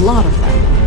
lot of them.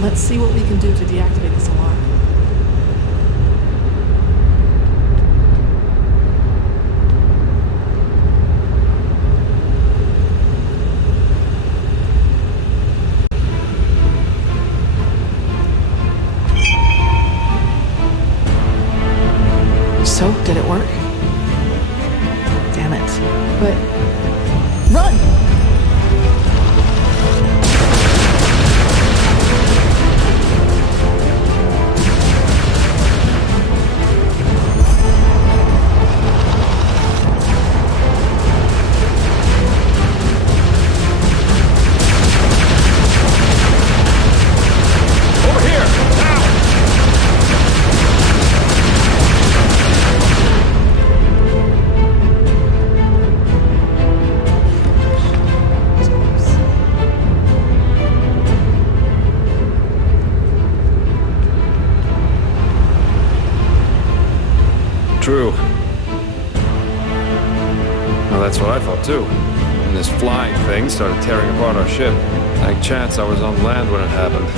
Let's see what we can do to deactivate this alarm. So, did it work? Damn it. But... run! True. Well, that's what I thought too. When this flying thing started tearing apart our ship. Thank chance I was on land when it happened.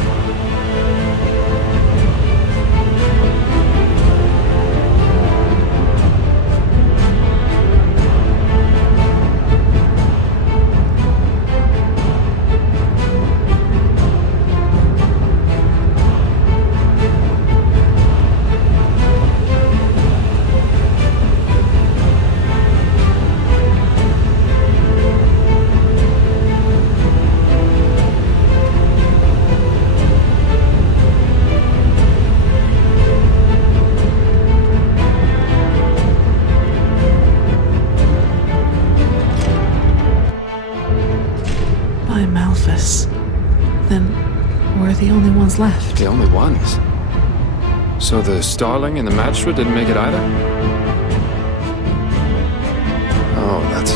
Then we're the only ones left. The only ones? So the Starling and the Magistra didn't make it either? Oh, that's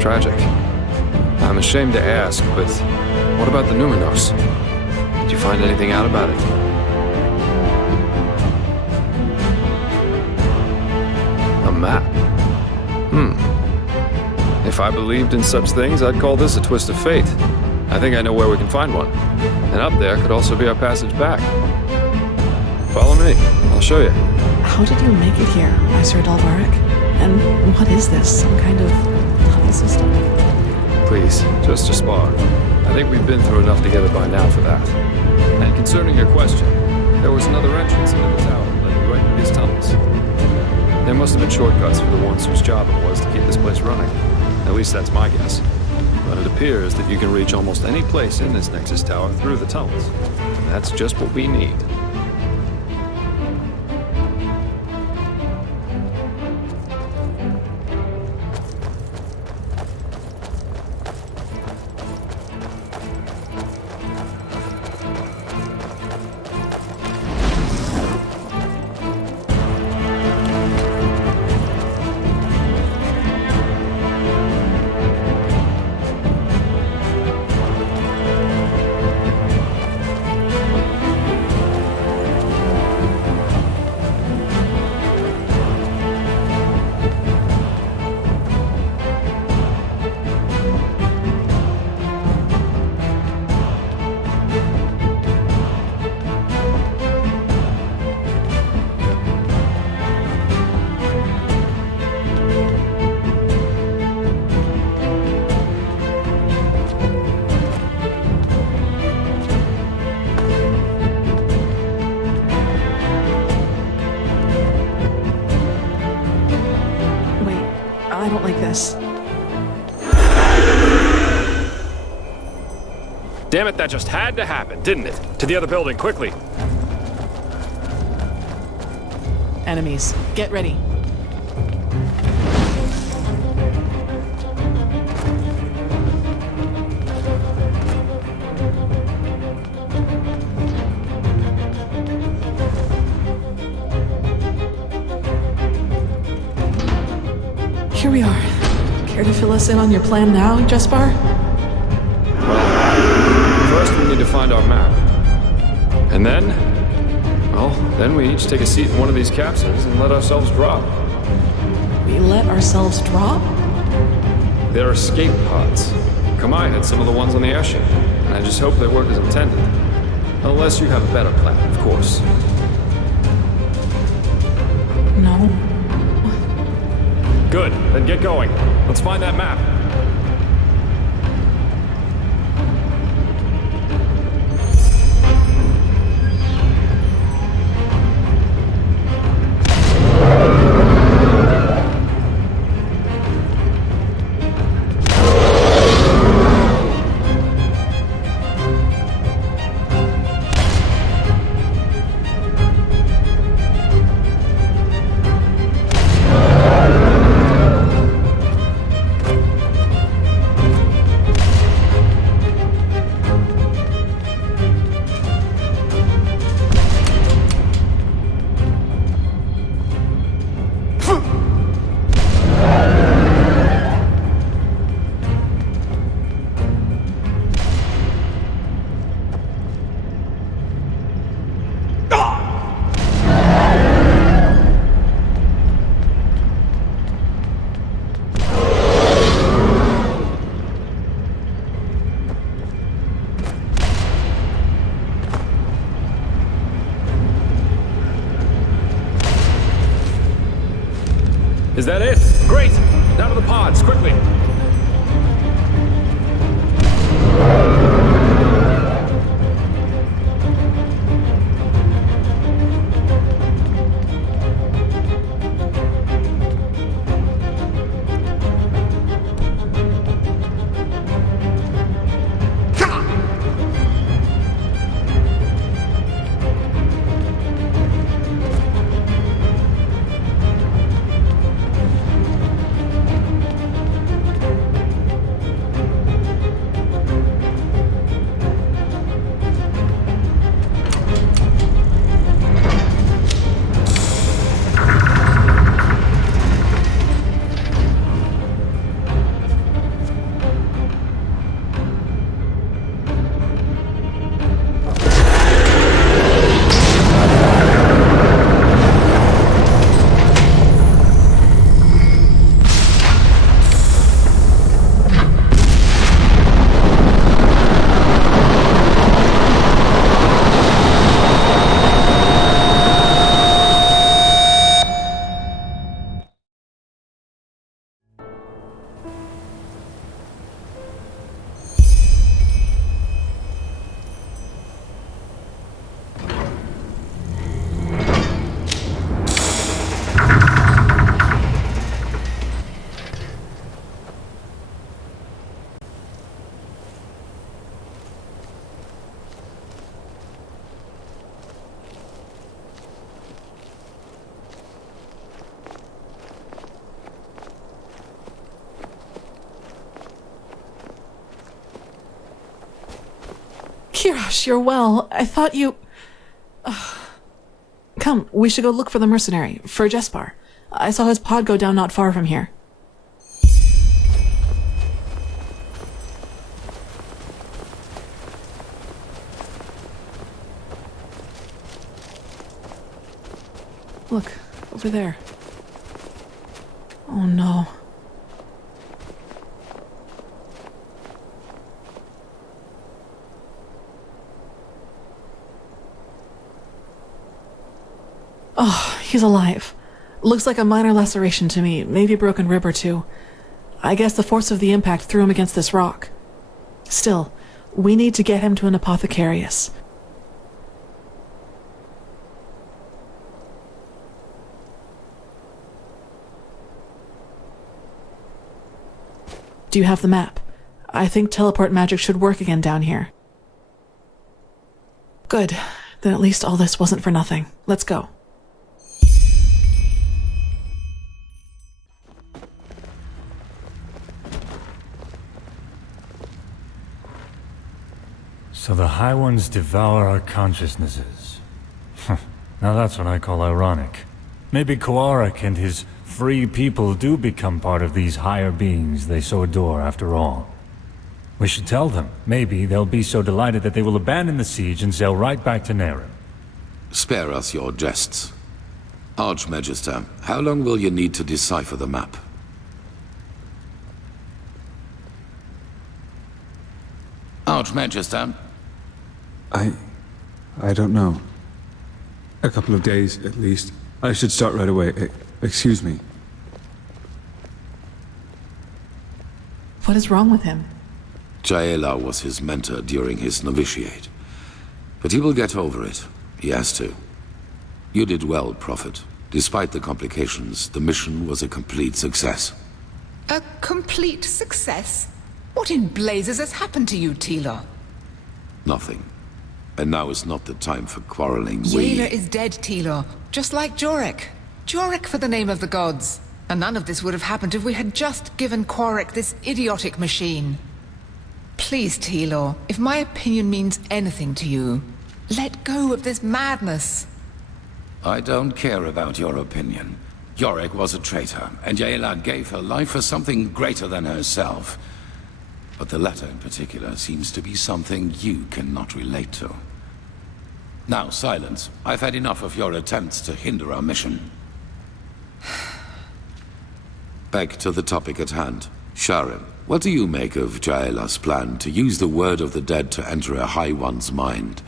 tragic. I'm ashamed to ask, but what about the Numenos? Did you find anything out about it? A map? If I believed in such things, I'd call this a twist of fate. I think I know where we can find one. And up there could also be our passage back. Follow me. I'll show you. How did you make it here, Meister Dalvarik? And what is this? Some kind of tunnel system? Please, just a spar. I think we've been through enough together by now for that. And concerning your question, there was another entrance into the tower that led right into these tunnels. There must have been shortcuts for the ones whose job it was to keep this place running. At least that's my guess. But it appears that you can reach almost any place in this Nexus Tower through the tunnels. And that's just what we need. I don't like this. Damn it, that just had to happen, didn't it? To the other building, quickly. Enemies, get ready. Here we are. Care to fill us in on your plan now, Jespar? First, we need to find our map. And then, well, then we each take a seat in one of these capsules and let ourselves drop. We let ourselves drop? They're escape pods. Kamai had some of the ones on the airship, and I just hope they work as intended. Unless you have a better plan, of course. No. Good, then get going. Let's find that map. Is that it? Great! Down to the pods, quickly! Kirash, you're well. I thought you... Come, we should go look for the mercenary, for Jespar. I saw his pod go down not far from here. Look, over there. Oh no. Oh, he's alive. Looks like a minor laceration to me, maybe a broken rib or two. I guess the force of the impact threw him against this rock. Still, we need to get him to an apothecarius. Do you have the map? I think teleport magic should work again down here. Good. Then at least all this wasn't for nothing. Let's go. So the High Ones devour our consciousnesses. Now that's what I call ironic. Maybe Koarik and his free people do become part of these higher beings they so adore after all. We should tell them. Maybe they'll be so delighted that they will abandon the siege and sail right back to Naren. Spare us your jests. Archmagister, how long will you need to decipher the map? Archmagister? I don't know. A couple of days, at least. I should start right away. Excuse me. What is wrong with him? Jaela was his mentor during his novitiate. But he will get over it. He has to. You did well, Prophet. Despite the complications, the mission was a complete success. A complete success? What in blazes has happened to you, Tila? Nothing. And now is not the time for quarreling. Jaela is dead, Tila. Just like Jorek. Jorek for the name of the gods. And none of this would have happened if we had just given Quarik this idiotic machine. Please, Tila, if my opinion means anything to you, let go of this madness. I don't care about your opinion. Jorek was a traitor, and Jaela gave her life for something greater than herself. But the latter in particular seems to be something you cannot relate to. Now, silence. I've had enough of your attempts to hinder our mission. Back to the topic at hand. Sharon, what do you make of Jaela's plan to use the word of the dead to enter a High One's mind?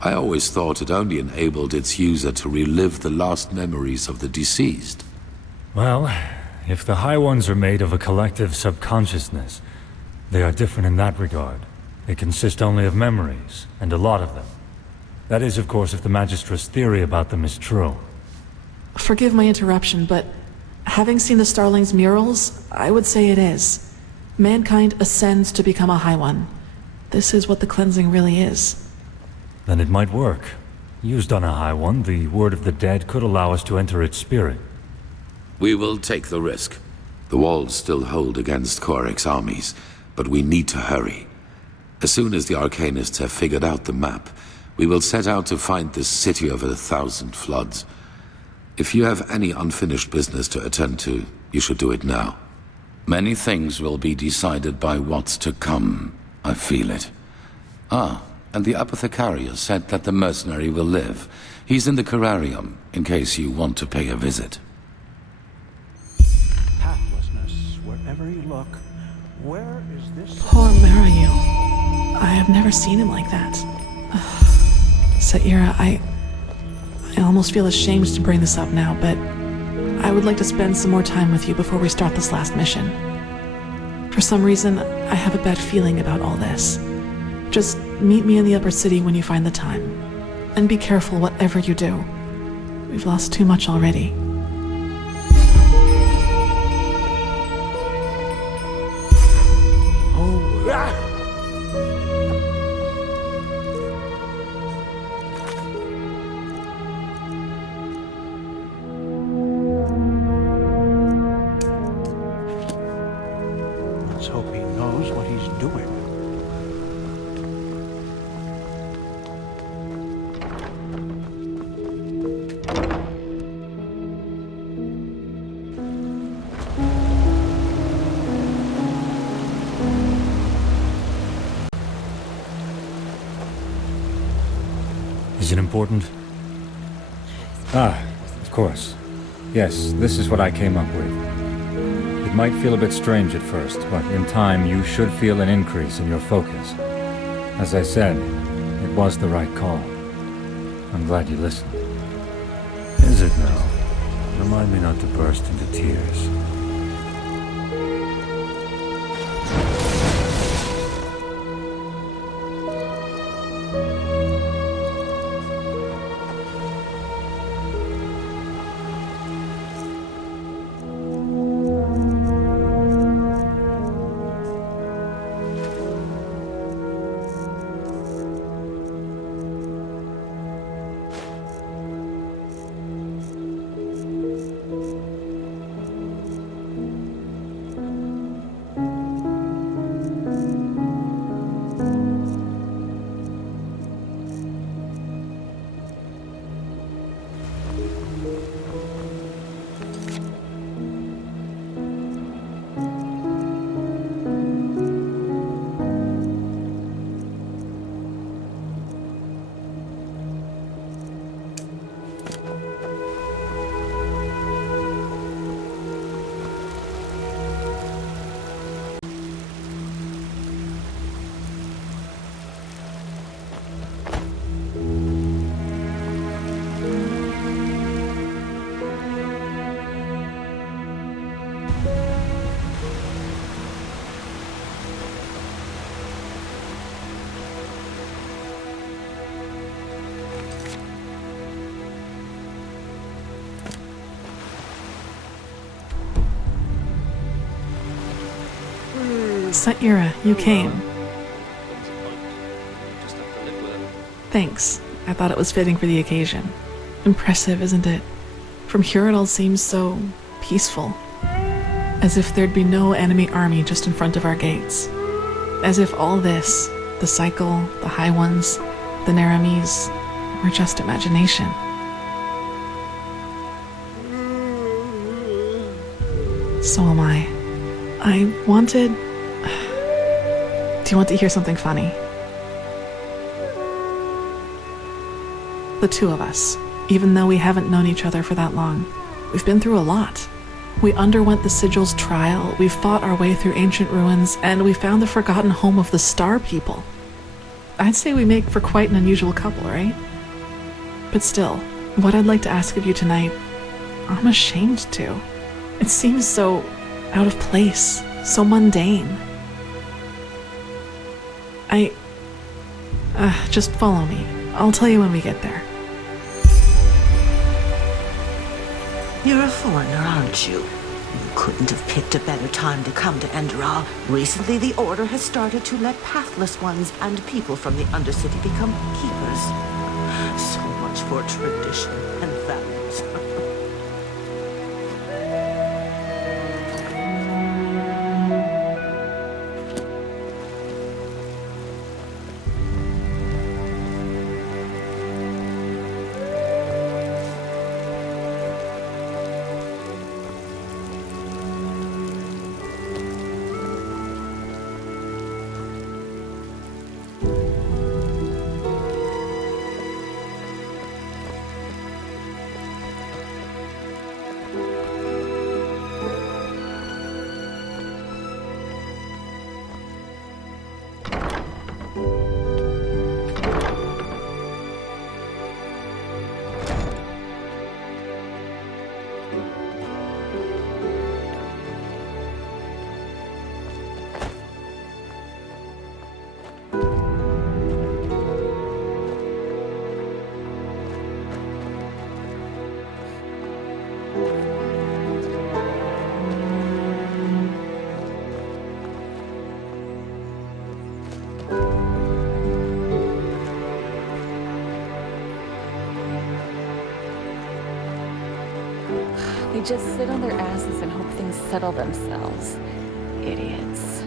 I always thought it only enabled its user to relive the last memories of the deceased. Well, if the High Ones are made of a collective subconsciousness, they are different in that regard. They consist only of memories, and a lot of them. That is, of course, if the Magistra's theory about them is true. Forgive my interruption, but having seen the Starling's murals, I would say it is. Mankind ascends to become a High One. This is what the cleansing really is. Then it might work. Used on a High One, the word of the dead could allow us to enter its spirit. We will take the risk. The walls still hold against Quarik's armies, but we need to hurry. As soon as the Arcanists have figured out the map, we will set out to find this city of 1,000 floods. If you have any unfinished business to attend to, you should do it now. Many things will be decided by what's to come. I feel it. Ah, and the apothecarius said that the mercenary will live. He's in the Cararium, in case you want to pay a visit. Pathlessness, wherever you look. Where is this? Poor Marayu. I have never seen him like that. Saira, I almost feel ashamed to bring this up now, but I would like to spend some more time with you before we start this last mission. For some reason, I have a bad feeling about all this. Just meet me in the upper city when you find the time. And be careful whatever you do. We've lost too much already. Let's hope he knows what he's doing. Is it important? Ah, of course. Yes, this is what I came up with. It might feel a bit strange at first, but in time you should feel an increase in your focus. As I said, it was the right call. I'm glad you listened. Is it now? Remind me not to burst into tears. Saira, you came. Thanks. I thought it was fitting for the occasion. Impressive, isn't it? From here it all seems so peaceful. As if there'd be no enemy army just in front of our gates. As if all this, the cycle, the High Ones, the Naramis, were just imagination. So am I. I wanted... Do you want to hear something funny? The two of us, even though we haven't known each other for that long, we've been through a lot. We underwent the Sigil's trial, we fought our way through ancient ruins, and we found the forgotten home of the Star People. I'd say we make for quite an unusual couple, right? But still, what I'd like to ask of you tonight, I'm ashamed to. It seems so out of place, so mundane. Just follow me. I'll tell you when we get there. You're a foreigner, aren't you? You couldn't have picked a better time to come to Enderal. Recently, the Order has started to let pathless ones and people from the Undercity become keepers. So much for tradition and values. They just sit on their asses and hope things settle themselves. Idiots.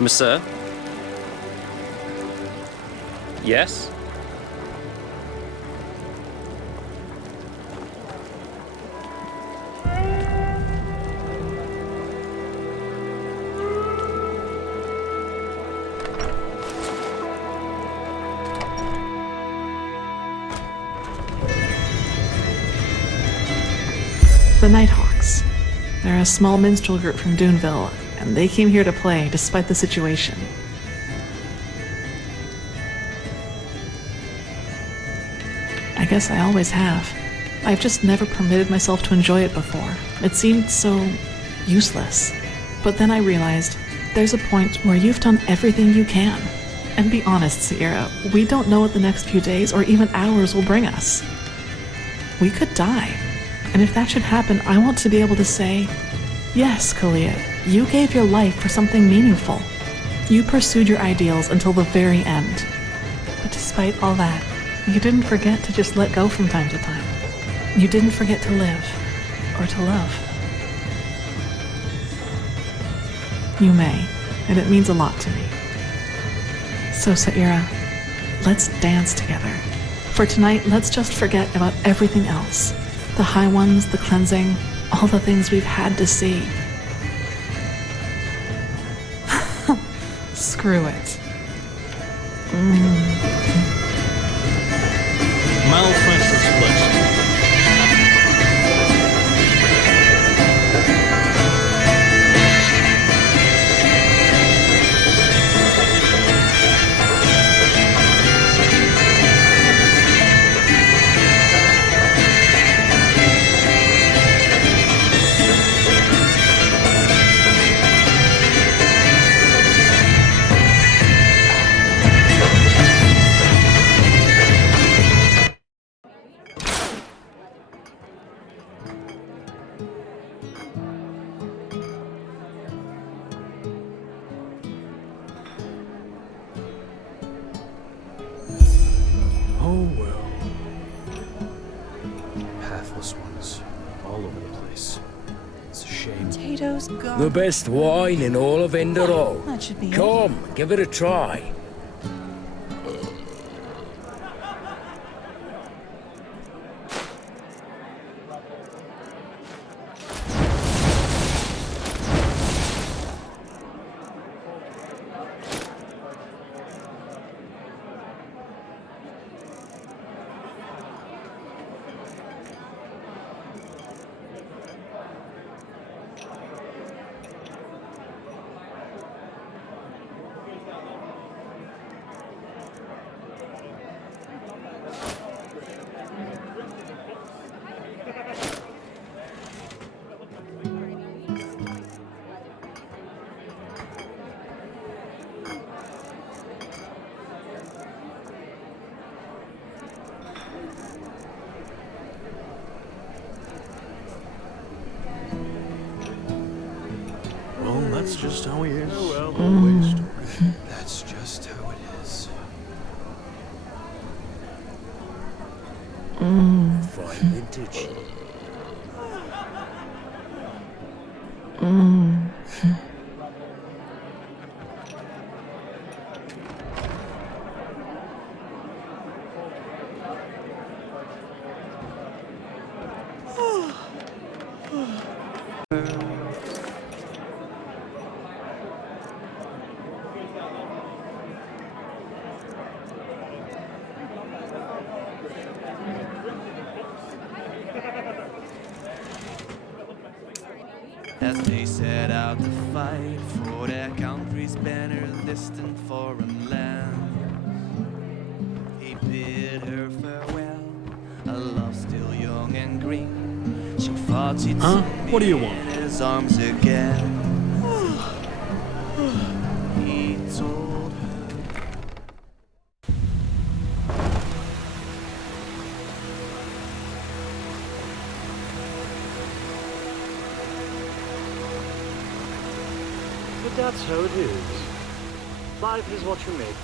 Monsieur? Yes? The Nighthawks. They're a small minstrel group from Duneville, and they came here to play despite the situation. I guess I always have. I've just never permitted myself to enjoy it before. It seemed so useless. But then I realized there's a point where you've done everything you can. And be honest, Sierra, we don't know what the next few days or even hours will bring us. We could die. And if that should happen, I want to be able to say, yes, Kalia, you gave your life for something meaningful. You pursued your ideals until the very end. But despite all that, you didn't forget to just let go from time to time. You didn't forget to live, or to love. You may, and it means a lot to me. So, Saira, let's dance together. For tonight, let's just forget about everything else. The high ones, the cleansing, all the things we've had to see. Screw it. Malfeasance blessing. Oh well. Pathless ones all over the place. It's a shame. Potatoes gone. The best wine in all of Enderal. That should be it. Come, give it a try. Well, that's just how he is. Oh well, always. That's just how it is. Fine vintage. As they set out to fight for their country's banner, distant foreign land, he bid her farewell, a love still young and green. She thought she'd soon What do you be want? in his arms again. He told her. But that's how it is. Life is what you make.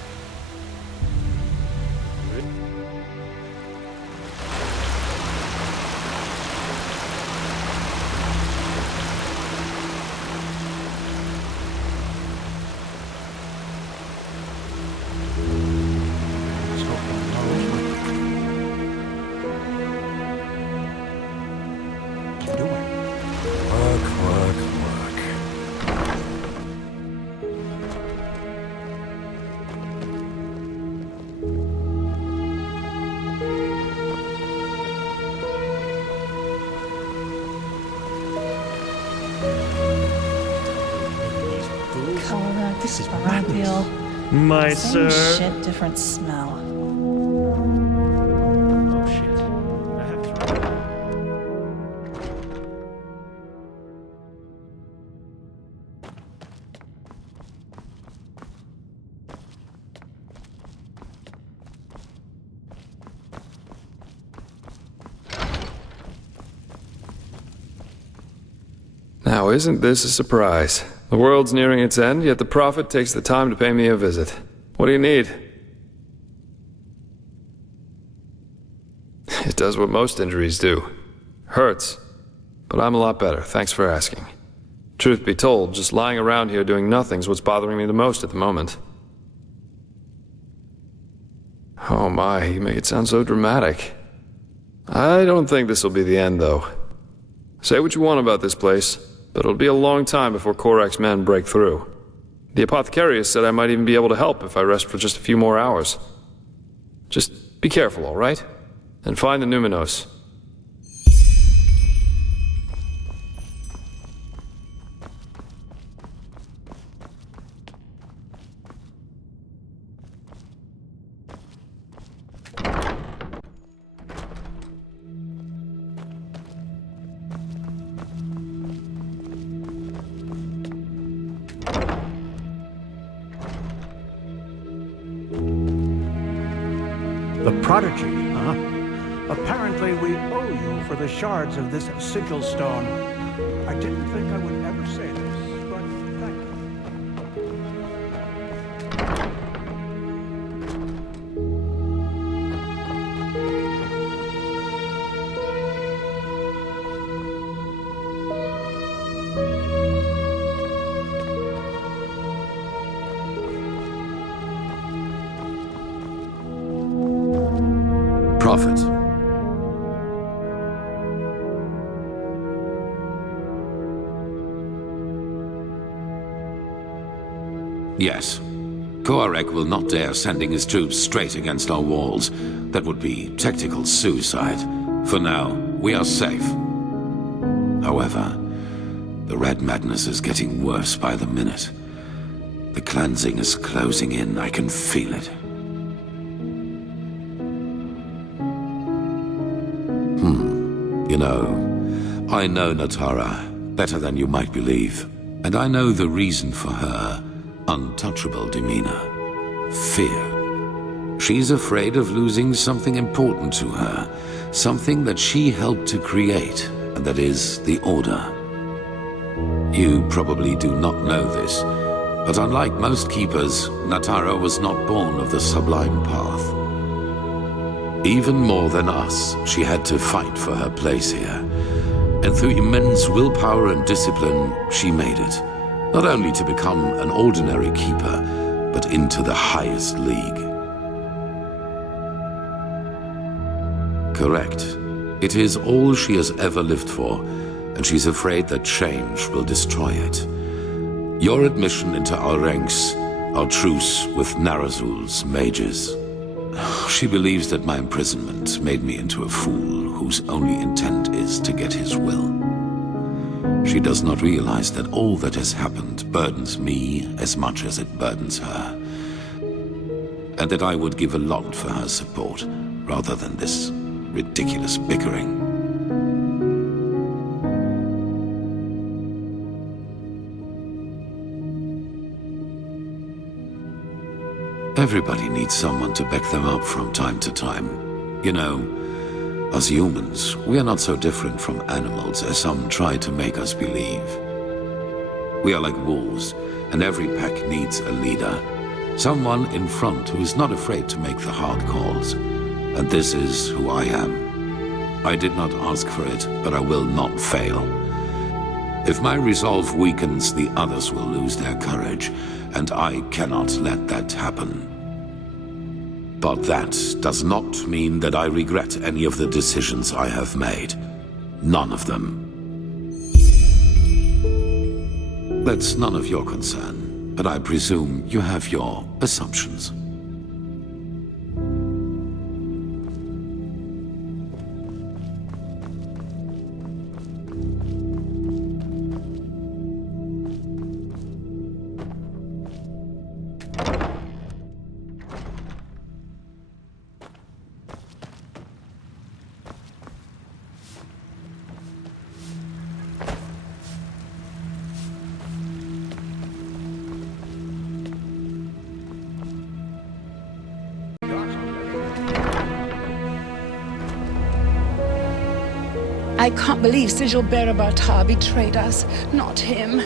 This is Wrong madness. deal. My Same sir. shit, different smell. Oh shit. I have to. Now, isn't this a surprise? The world's nearing its end, yet the Prophet takes the time to pay me a visit. What do you need? It does what most injuries do. Hurts. But I'm a lot better, thanks for asking. Truth be told, just lying around here doing nothing's what's bothering me the most at the moment. Oh my, you make it sound so dramatic. I don't think this'll be the end, though. Say what you want about this place, but it'll be a long time before Korak's men break through. The apothecarius said I might even be able to help if I rest for just a few more hours. Just be careful, all right? And find the Numinos. The prodigy, huh? Apparently we owe you for the shards of this sigil stone. I didn't think I would ever say this, but thank you. Prophet. Yes. Koarek will not dare sending his troops straight against our walls. That would be tactical suicide. For now, we are safe. However, the red madness is getting worse by the minute. The cleansing is closing in. I can feel it. You know, I know Natara better than you might believe. And I know the reason for her untouchable demeanor. Fear. She's afraid of losing something important to her. Something that she helped to create, and that is the Order. You probably do not know this, but unlike most keepers, Natara was not born of the sublime path. Even more than us, she had to fight for her place here. And through immense willpower and discipline, she made it. Not only to become an ordinary keeper, but into the highest league. Correct. It is all she has ever lived for, and she's afraid that change will destroy it. Your admission into our ranks, our truce with Narazul's mages. She believes that my imprisonment made me into a fool whose only intent is to get his will. She does not realize that all that has happened burdens me as much as it burdens her. And that I would give a lot for her support, rather than this ridiculous bickering. Everybody needs someone to back them up from time to time. You know, as humans, we are not so different from animals as some try to make us believe. We are like wolves, and every pack needs a leader. Someone in front who is not afraid to make the hard calls. And this is who I am. I did not ask for it, but I will not fail. If my resolve weakens, the others will lose their courage, and I cannot let that happen. But that does not mean that I regret any of the decisions I have made. None of them. That's none of your concern, but I presume you have your assumptions. I can't believe Sigil Berabarta betrayed us, not him.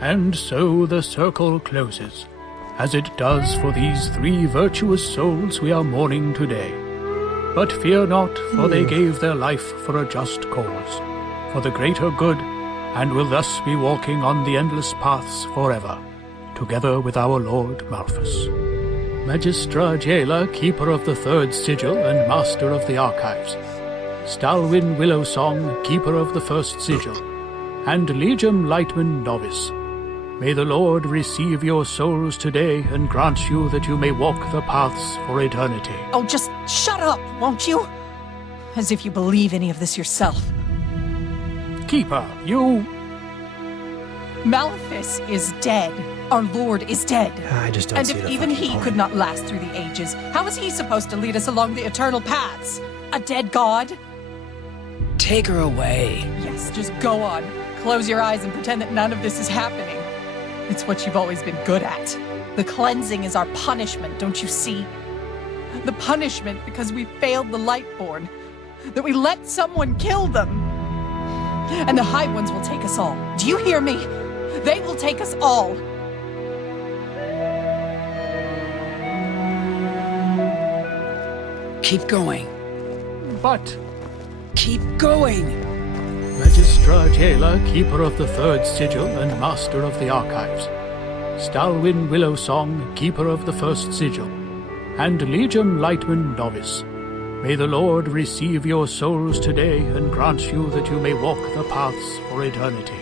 And so the circle closes, as it does for these 3 virtuous souls we are mourning today. But fear not, for they gave their life for a just cause, for the greater good, and will thus be walking on the endless paths forever, together with our Lord Malphus. Magistra Jaela, keeper of the 3rd sigil and master of the archives. Stalwyn Willowsong, keeper of the 1st sigil, and Legium Lightman, novice. May the Lord receive your souls today and grant you that you may walk the paths for eternity. Oh, just shut up, won't you? As if you believe any of this yourself. Keeper, you... Malphus is dead. Our Lord is dead. I just don't see And the if even fucking he point. could not last through the ages, how is he supposed to lead us along the eternal paths? A dead god? Take her away. Yes, just go on. Close your eyes and pretend that none of this is happening. It's what you've always been good at. The cleansing is our punishment, don't you see? The punishment because we failed the Lightborn. That we let someone kill them. And the High Ones will take us all. Do you hear me? They will take us all. Keep going. But... Keep going! Magistra Jaela, keeper of the 3rd sigil and master of the archives. Stalwyn Willowsong, keeper of the 1st sigil, and Legium Lightman, novice. May the Lord receive your souls today and grant you that you may walk the paths for eternity.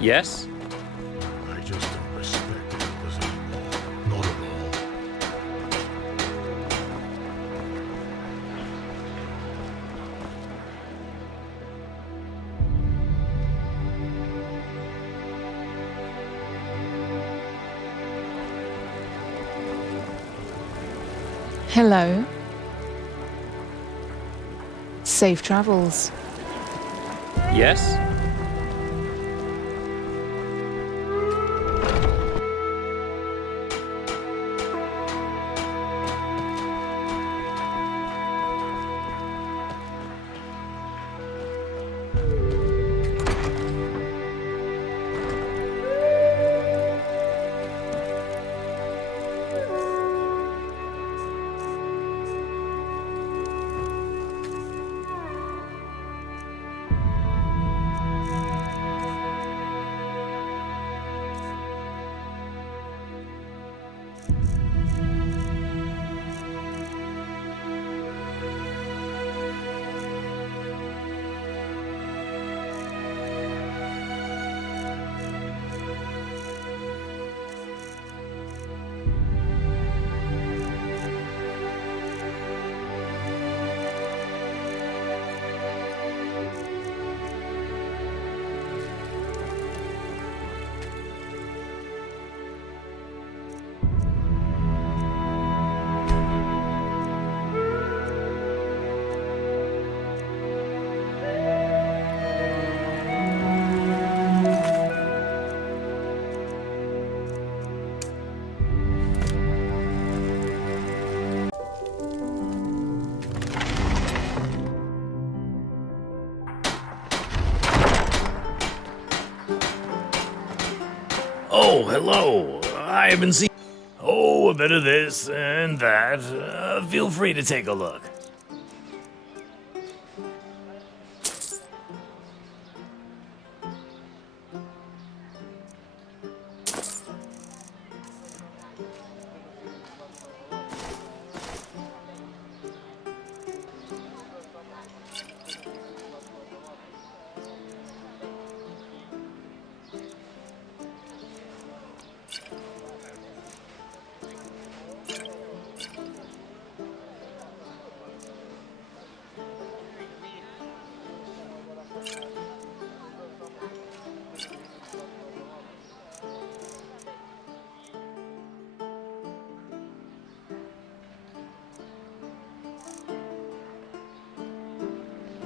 Yes? I just don't respect elders anymore. Not at all. Hello. Safe travels. Yes? Oh, hello. I haven't seen... Oh, a bit of this and that. Feel free to take a look.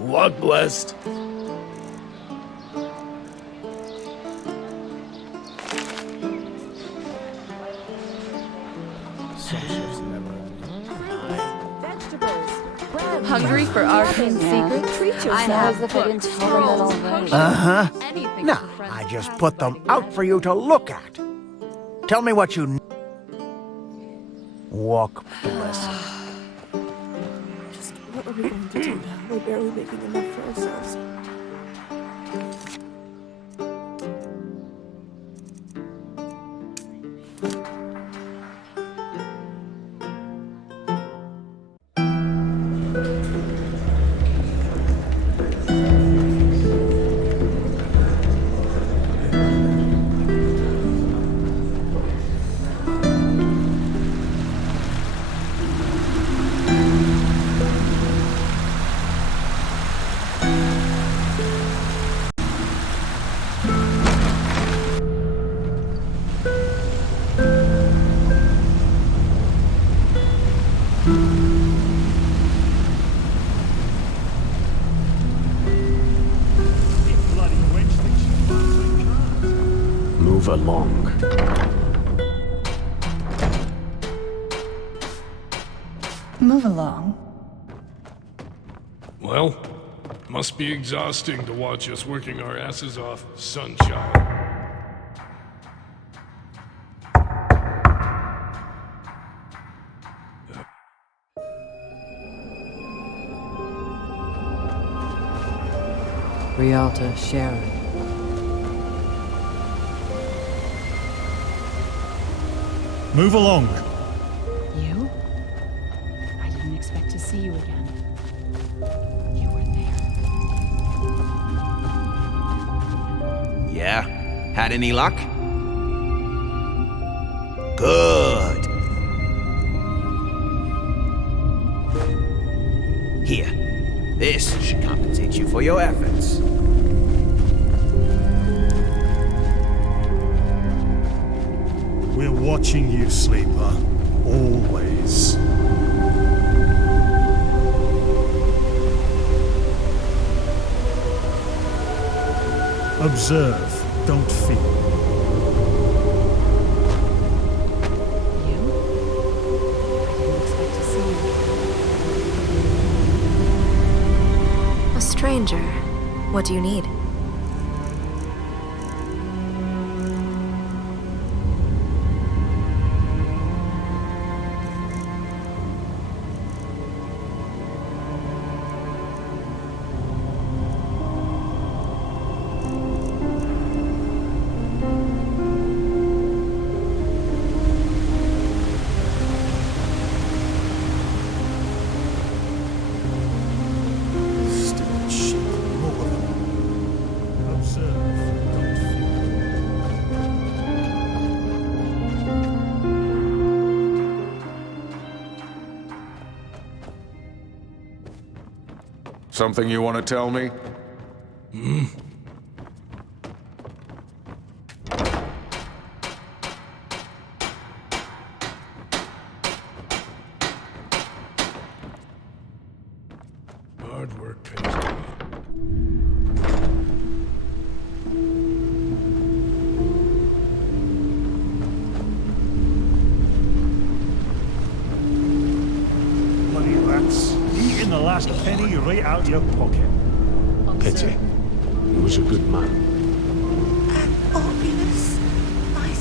Walk blessed. Hungry for arcane secrets? Treat yourself. As if I didn't tell them that Uh-huh. Anything No, for friends I to just try put them out for you to look at. Tell me what you... Walk blessed. Just what are we going to do now? We're barely making enough for ourselves. Move along. Move along. Well, must be exhausting to watch us working our asses off, sunshine. Rialta Sharon. Move along. You? I didn't expect to see you again. You were there. Yeah? Had any luck? Good. Here. This should compensate you for your efforts. We're watching you, Sleeper. Always. Observe, don't feel. A stranger. What do you need? Something you want to tell me? Hard work pays off. Bloody rats. Eating the last penny right out your pocket. Pity. He was a good man. An opulence, my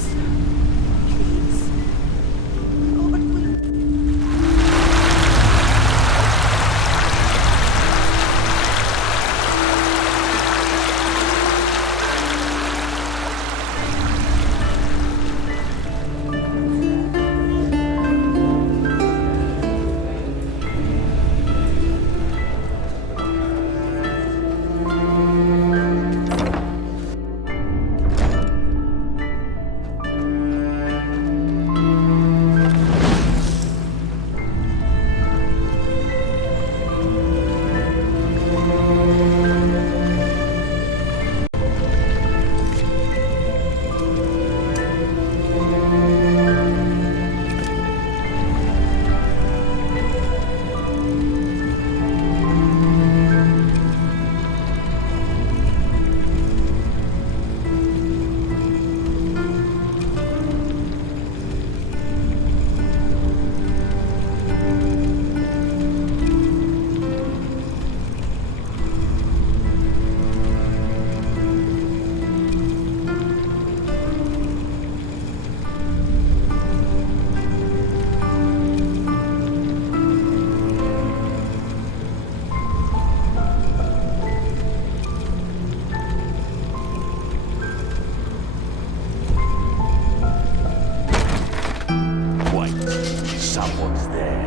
Someone's there.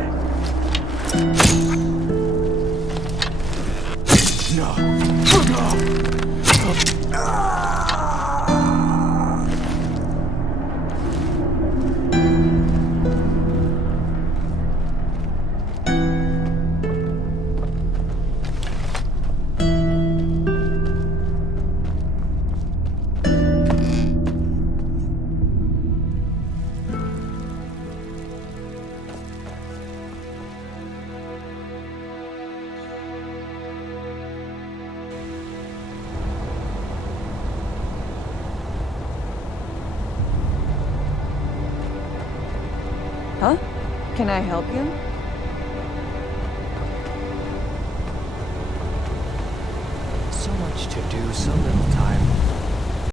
Huh? Can I help you? So much to do, so little time.